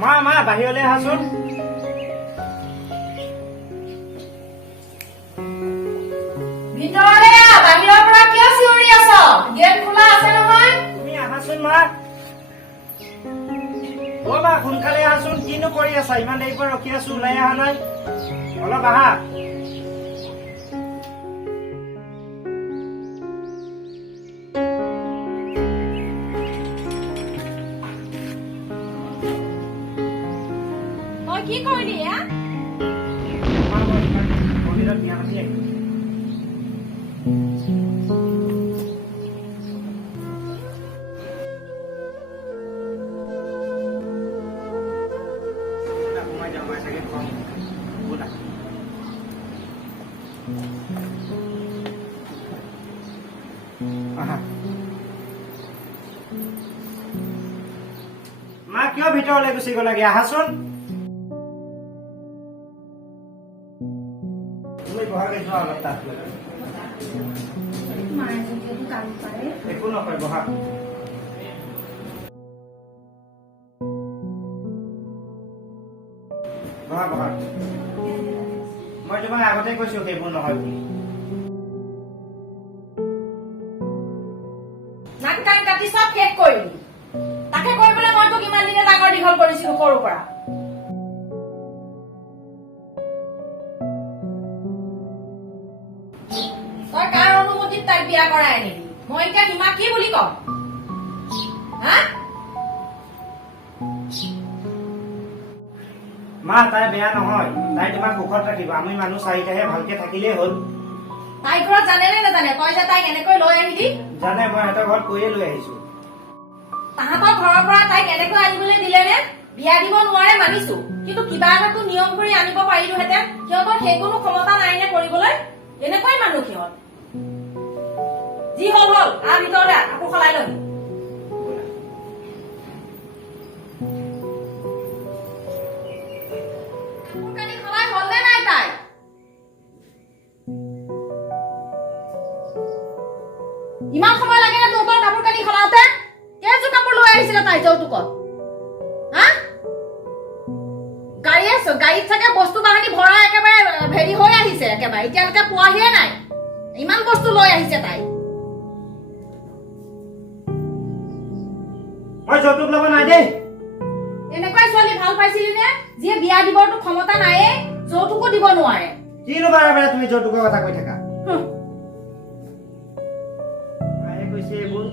মা মা বাহিৰলৈ আহাচোন। ভিতৰলে বাহিৰৰ পৰা কিয় চিঞৰি আছ? গেট খোলা আছে নহয়। তুমি আহাচোন মা। অ মা সোনকালে আহাচোন। কিনো কৰি আছা? ইমান দেৰিৰ পৰা ৰখি আছো, ওলাই অহা নাই। অলপ আহা। তই কি কৰিলি? মন্দিৰত বিয়া পাতি আহিলো। সোমাই যাওঁ মই চাগে কম ব'লা। আহা। মা কিয় ভিতৰলৈ গুচি গ'লাগে? আহাচোন। তুমি বহাগে যোৱা অলপ তাত লৈ। একো নকয়, বহা। বহা বহা। মই তোমাক আগতে কৈছো সেইবোৰ নহয় বুলি। নাক কান কাটি চব শেষ কৰিলি। তাকে কৰিবলৈ মই তোক ইমান দিনে ডাঙৰ দীঘল কৰিছিলো সৰুৰ পৰা। তই কাৰ অনুমতিত তাইক বিয়া কৰাই আনিলি? মই এতিয়া হিমা কি বুলি কম? হা? মা তাই বেয়া নহয়, তাই তোমাক সুখত ৰাখিব। আমি মানুহ চাৰিটাহে, ভালকে থাকিলেই হ'ল। তাই ঘৰত জানে নে নাজানে তই যে তাইক এনেকৈ লৈ আহিলি? জানে, মই সিহঁতৰ ঘৰত কৈয়ে লৈ আহিছো। তাহাঁতৰ ঘৰৰ পৰা তাইক এনেকৈ আনিবলৈ দিলে নে? বিয়া দিব নোৱাৰে মানিছো, কিন্তু কিবা এটাতো নিয়ম কৰি আনিব পাৰিলোহেঁতেন। সিহঁতৰ সেই কোনো ক্ষমতা নাই নে কৰিবলৈ? এনেকুৱাই মানুহ সিহঁত। যি হল হল, তাৰ ভিতৰতে কাপোৰ সলাই লবি। কাপোৰ কানি সলাই হল নে নাই তাই? ইমান সময় লাগে নে তোৰ কাপোৰ কানি সলাওঁতে? কেইযোৰ কাপোৰ লৈ আহিছিলে তাই যৌতুকত? হা? গাড়ীত চাগে বস্তু বাহানি ভৰা একেবাৰে হেৰি হৈ আহিছে, একেবাৰে এতিয়ালৈকে পোৱাহিয়ে নাই। ইমান বস্তু লৈ আহিছে তাই। মই যৌতুক ল'ব নাই দেই। এনেকুৱাই ছোৱালী ভাল পাইছিলি নে? যিয়ে বিয়া দিবৰতো ক্ষমতা নাইয়ে, যৌতুকো দিব নোৱাৰে। কিনো বাৰে বাৰে তুমি যৌতুকৰ কথা কৈ থাকা? মায়ে কৈছে এইবোৰ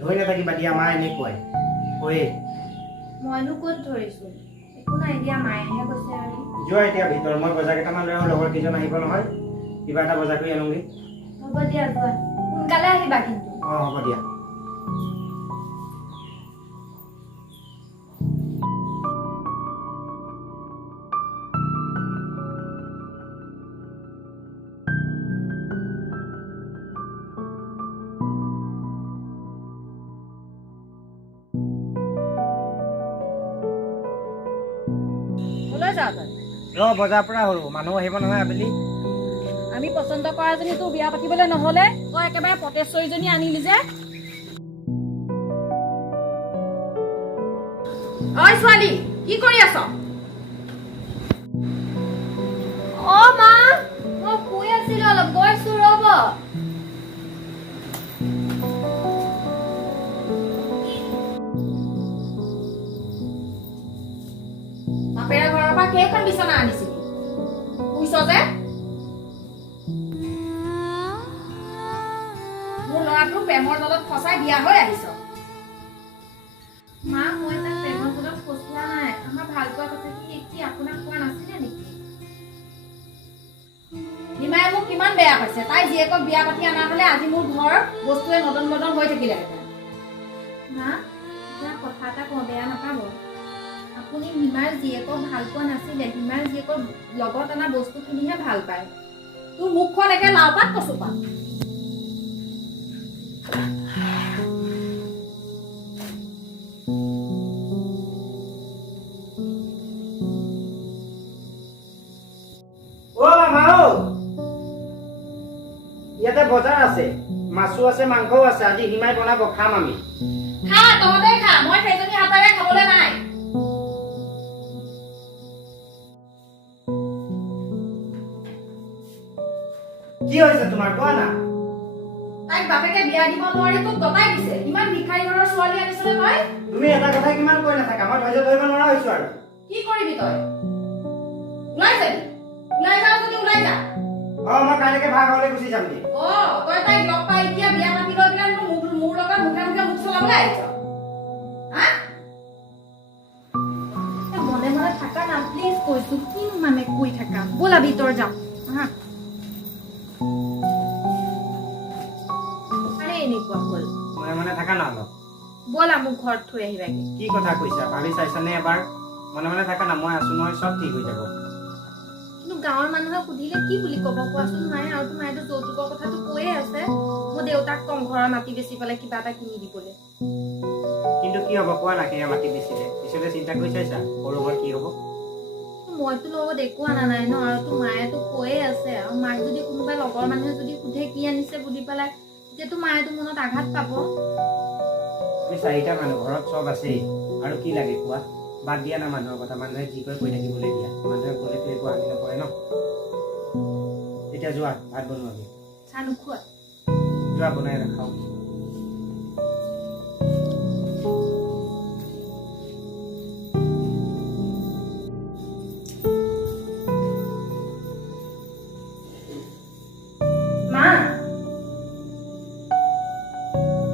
ধৰি নাথাকিবা দিয়া, মা এনেকুৱাই কয়ে। মইনো ক'ত ধৰিছো? একো নাই দিয়া, মায়েহে কৈছে আৰু। যোৱা এতিয়া ভিতৰ, মই বজাৰ কেইটামান লৈ আহো। লগৰ কেইজন আহিব নহয়, কিবা এটা বজাৰ কৰি আনোগে। হ'ব দিয়া, যোৱা। সোনকালে আহিবা কিন্তু। অ হ'ব দিয়া। কলৈ যাৱ তই? বজাৰ পৰা হলো, মানুহ আহিব নহয় আবেলি। আমি পচন্দ কৰা জনী তোৰ বিয়া পাতিবলৈ নহলে, তই একেবাৰে পটেশ্বৰীজনী আনিলি যে। ঐ ছোৱালী, কি কৰি আছ? অ মা, মই শুই আছিলো অলপ, গৈছো ৰ'ব। বাপেৰে ঘৰৰ পৰা কেইখন বিচনা আনিছিলি? শুইছ যে? মোৰ ল'ৰাটো প্ৰেমৰ তলত ফচাই বিয়া হৈ আহিছ। মা, মই তাক প্ৰেমৰ বলত ফচোৱা নাই। আমাৰ ভাল পোৱা কথা কি আপোনাক কোৱা নাছিলে নেকি? নিমায়ে মোক কিমান বেয়া পাইছে। তাই জীয়েকক বিয়া পাতি অনা হলে আজি মোৰ ঘৰ বস্তুৱে নদন বদন হৈ থাকিলেহেঁতেন। মা, এতিয়া কথা এটা কওঁ, বেয়া নাপাব। আপুনি হিমাৰ জীয়েকক ভাল পোৱা নাছিলে। হিমাৰ জীয়েকৰ লগত অনা বস্তুখিনিহে ভাল পায়। তোৰ মুখখন একে লাও পাত কচু পাত। ইয়াতে বজাৰ আছে, মাছো আছে, মাংসও আছে। আজি হিমাই বনাব, খাম আমি। খা, তহঁতে খা, মই সেইজনী হাতেৰে খাবলৈ নাই। কি হৈছে তোমাৰ কোৱা না তাইক বাপেকে বিয়া দিব নোৱাৰি তোক গতাই দিছে ইমান ভিখাৰী ঘৰৰ ছোৱালী আনিছনে তই তুমি এটা কথা কিমান কৈ নাথাকা মই ধৈৰ্য ধৰিব নোৱাৰা হৈছো আৰু কি কৰিবি তই ওলাই যাবি ওলাই যাও যদি ওলাই যা মই কাইলৈকে ভাড়াঘৰলৈ গুচি যাম দেই তই তাইক লগ পাই এতিয়া বিয়া পাতি লৈ পেলাই মোৰ লগত মুখে মুখে মুখ চলাবলৈ আহিছ হা মনে মনে থাকা না প্লিজ কৈছো কিনো মানে কৈ থাকা ব'লা ভিতৰ যাম হা আৰে এনেকুৱা হ'ল মনে মনে থাকা না অলপ ব'লা মোক ঘৰত থৈ আহিবাগে কি কথা কৈছা ভাবি চাইছানে এবাৰ মনে মনে থাকা না মই আছো নহয় চব ঠিক হৈ যাব কিন্তু গাঁৱৰ মানুহে সুধিলে কি বুলি ক'ব কোৱাচোন মায়ে আৰু মায়েতো যৌতুকৰ কথাটো কৈয়ে আছে মোৰ দেউতাক কম ঘৰৰ মাটি বেচি পেলাই কিবা এটা কিনি দিবলৈ কিন্তু কি হ'ব কোৱা না সেয়া মাটি বেচিলে পিছলৈ চিন্তা কৰি চাইছা সৰু ঘৰ কি হ'ব মইতো লগত একো আনা নাই ন আৰু মায়েতো কৈয়ে আছে আৰু মাক যদি কোনোবাই লগৰ মানুহে যদি সোধে কি আনিছে বুলি পেলাই তেতিয়াতো মায়েতো মনত আঘাত পাব তুমি চাৰিটা মানুহ ঘৰত চব আছেই আৰু কি লাগে কোৱা বাদ দিয়া না মানুহৰ কথা মানুহে যি কয় কৈ থাকিবলৈ দিয়া মানুহে ক'লেতো একো হানি নপৰে ন এতিয়া যোৱা ভাত বনোৱাগে চাহ নোখোৱা যোৱা বনাই ৰাখাও মা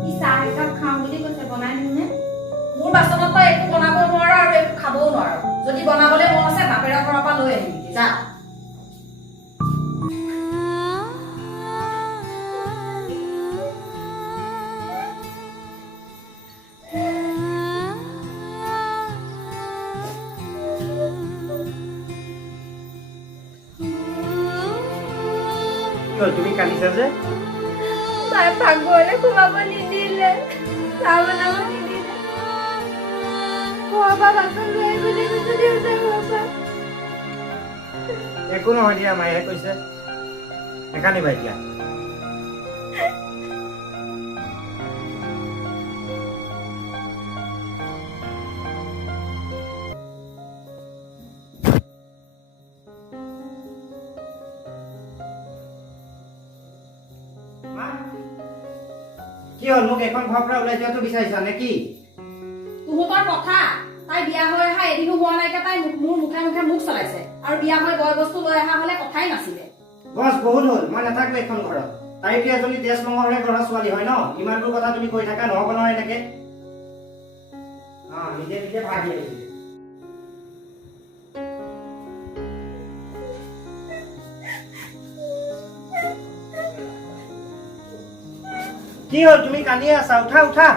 কি চাহ একাপ খাওঁ বুলি কৈছে বনাই দিওঁনে মোৰ বাচনত তই একো বনাব নোৱাৰ আৰু একো খাবও নোৱাৰ যদি বনাবলৈ মন আছে বাপেৰৰ ঘৰৰ পৰা লৈ আহিবি যা তুমি কান্দিছা যে মায়ে পাকঘৰলৈ সোমাব নিদিলে চাহ বনাব নিদিলে খোৱা বাচন লৈ আহিবলৈ কৈছে দেউতাই ঘৰৰ একো নহয় দিয়া মায়েহে কৈছে নেকান্দিবা এতিয়া কি হ'ল মোক এখন ঘৰৰ পৰা ওলাই যোৱাটো বিচাৰিছা নেকি তুহঁতৰ কথা তাই বিয়া হৈ অহা এদিনো হোৱা নাইকে তাই মোৰ মুখে মুখে মুখ চলাইছে আৰু বিয়া হৈ বয় বস্তু লৈ অহা হলে কথাই নাছিলে বছ বহুত হ'ল মই নাথাকো এখন ঘৰত তাই কি এজনী দেশ মঙহৰে ঘৰৰ ছোৱালী হয় ন ইমানবোৰ কথা তুমি কৈ থাকা নহ'ব নহয় এনেকে নিজে নিজে ভাগি আহিছে কি হ'ল তুমি কান্দিয়ে আছা উঠা উঠা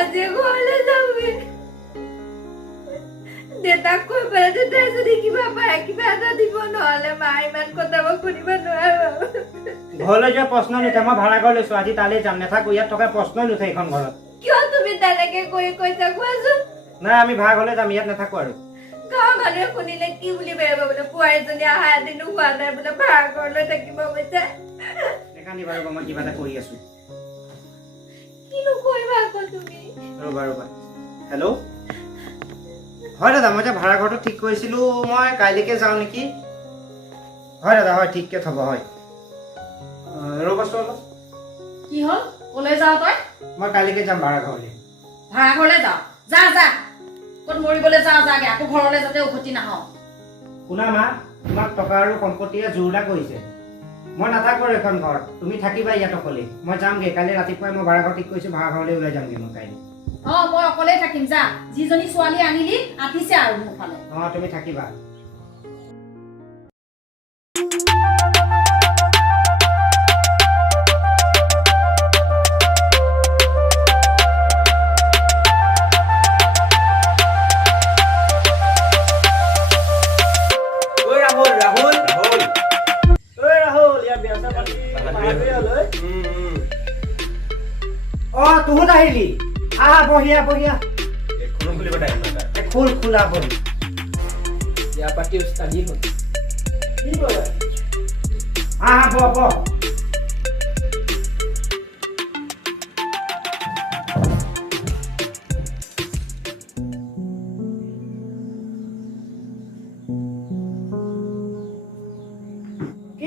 আজি ঘৰলৈ যাবি দেউতাক কৈ পেলাই দেউতাই যদি কিবা পায় কিবা এটা দিব নহ'লে মা ইমান কথা মই শুনিব নোৱাৰো ঘৰলৈ যোৱা প্ৰশ্ন নুঠে মই ভাড়া ঘৰ লৈছো আজি তালৈ যাম নাথাকো ইয়াত থকা প্ৰশ্নই নুঠে এইখন ঘৰত কিয় তুমি তেনেকে কৈছা কোৱাচোন নাই আমি ভাড়া ঘৰলৈ যাম ইয়াত নাথাকো আৰু গাঁৱৰ মানুহে শুনিলে কি বুলি বেৰিব বোলে বোৱাৰীজনী অহা এদিনো হোৱা নাই বোলে ভাড়া ঘৰলৈ থাকিব কৈছে নেকান্দিবা ৰ'বা মই কিবা এটা কৰি আছো কিনো কৰিবা আকৌ তুমি ৰ'বা ৰ'বা হেল্ল' হয় দাদা মই যে ভাড়া ঘৰটো ঠিক কৰিছিলো মই কাইলৈকে যাওঁ নেকি হয় দাদা হয় ঠিককে থ'ব হয় ৰ'বাচোন অলপ কি হ'ল কলৈ যাও তই মই কাইলৈকে যাম ভাড়া ঘৰলৈ ভাড়া ঘৰলৈ যাও যা যা ক'ত মৰিবলৈ যাও যাগে আকৌ ঘৰলৈ যাতে উভতি নাহওঁ শুনা মা তোমাক টকা আৰু সম্পত্তিয়ে জোৰলা কৰিছে মই নাথাকো আৰু এখন ঘৰত তুমি থাকিবা ইয়াত অকলে মই যামগে কালি ৰাতিপুৱাই মই ভাড়া ঘৰ ঠিক কৰিছো ভাড়া ঘৰলৈ ওলাই যামগে মই কাইলৈ মই অকলেই থাকিম যা যিজনী ছোৱালী আনিলি আতিছে আৰু মোৰ ফালে তুমি থাকিবা তুহুত আহিলি বহিয়া বহিয়া খোল খোলা বহি ব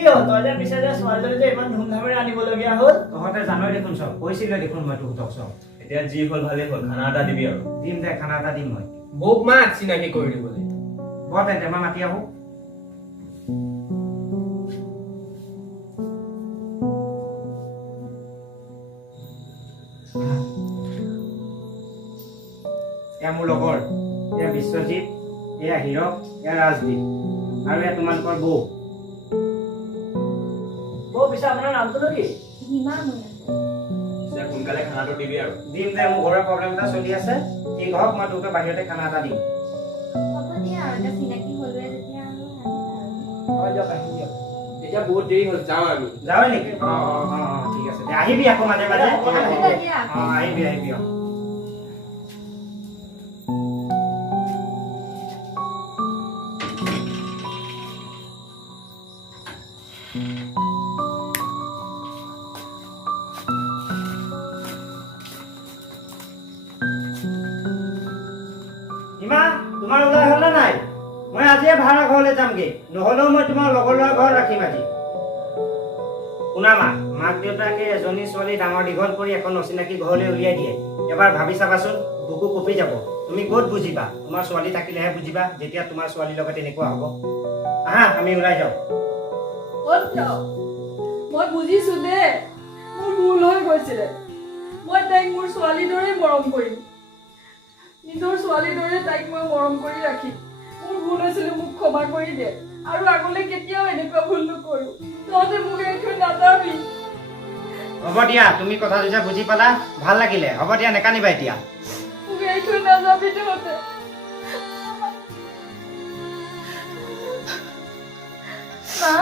হ'ল তই যে পিছে যে ছোৱালীজনী যে ইমান ধুমধামেৰে আনিবলগীয়া হ'ল তহঁতে জানই দেখোন চব কৈছিলে দেখোন মই তোক চব এতিয়া যি হ'ল ভালেই হ'ল খানা এটা দিবি আৰু দিম দে খানা এটা দিম মই বৌক মাত চিনাকি কৰি দিবলৈ বৰ তেন্তে মই মাতি আহো এয়া মোৰ লগৰ এয়া বিশ্বজিৎ এয়া হীৰক এয়া ৰাজদীপ আৰু এয়া তোমালোকৰ বৌ বৌ পিছে আপোনাৰ নামটোনো কি হিমা মই আছো। পিছে সোনকালে খানাটো দিবি আৰু দিম দে মোৰ ঘৰৰ প্ৰব্লেম এটা চলি আছে ঠিক হওক মই তোকে বাহিৰতে খানা এটা দিম হ'ব দিয়া আৰু এতিয়া চিনাকি হ'লোৱে যেতিয়া আৰু হয় দিয়ক আহিম দিয়ক এতিয়া বহুত দেৰি হ'ল যাওঁ আমি যাওঁ নেকি ঠিক আছে দে আহিবি আকৌ মাজে মাজে আহিবা দিয়া। আহিবি অ হিমা তোমাৰ ওলাই হ'ল নে নাই মই আজিয়ে ভাড়া ঘৰলৈ যামগে নহ'লেও মই তোমাৰ লগৰ ল'ৰা ঘৰত ৰাখিম আজি শুনা মা মাক দেউতাকে এজনী ছোৱালী ডাঙৰ দীঘল কৰি এখন অচিনাকি ঘৰলৈ উলিয়াই দিয়ে এবাৰ ভাবি চাবাচোন বুকু কঁপি যাব তুমি ক'ত বুজিবা তোমাৰ ছোৱালী থাকিলেহে বুজিবা যেতিয়া তোমাৰ ছোৱালীৰ লগত এনেকুৱা হ'ব আহা আমি ওলাই যাওঁ মই বুজিছো দে মোৰ ভুল হৈ গৈছিলে মই তাইক মোৰ ছোৱালীৰ দৰে মৰম কৰিম নিজৰ ছোৱালীৰ দৰে তাইক মই মৰম কৰি ৰাখিম মোৰ ভুল হৈছিলে মোক ক্ষমা কৰি দে আৰু আগলৈ কেতিয়াও এনেকুৱা ভুল নকৰো তহঁতে মোক এৰি থৈ নাযাবি হ'ব দিয়া তুমি কথাটো যে বুজি পালা ভাল লাগিলে হ'ব দিয়া নেকানিবা এতিয়া মোক এৰি থৈ নাযাবি তহঁতে মা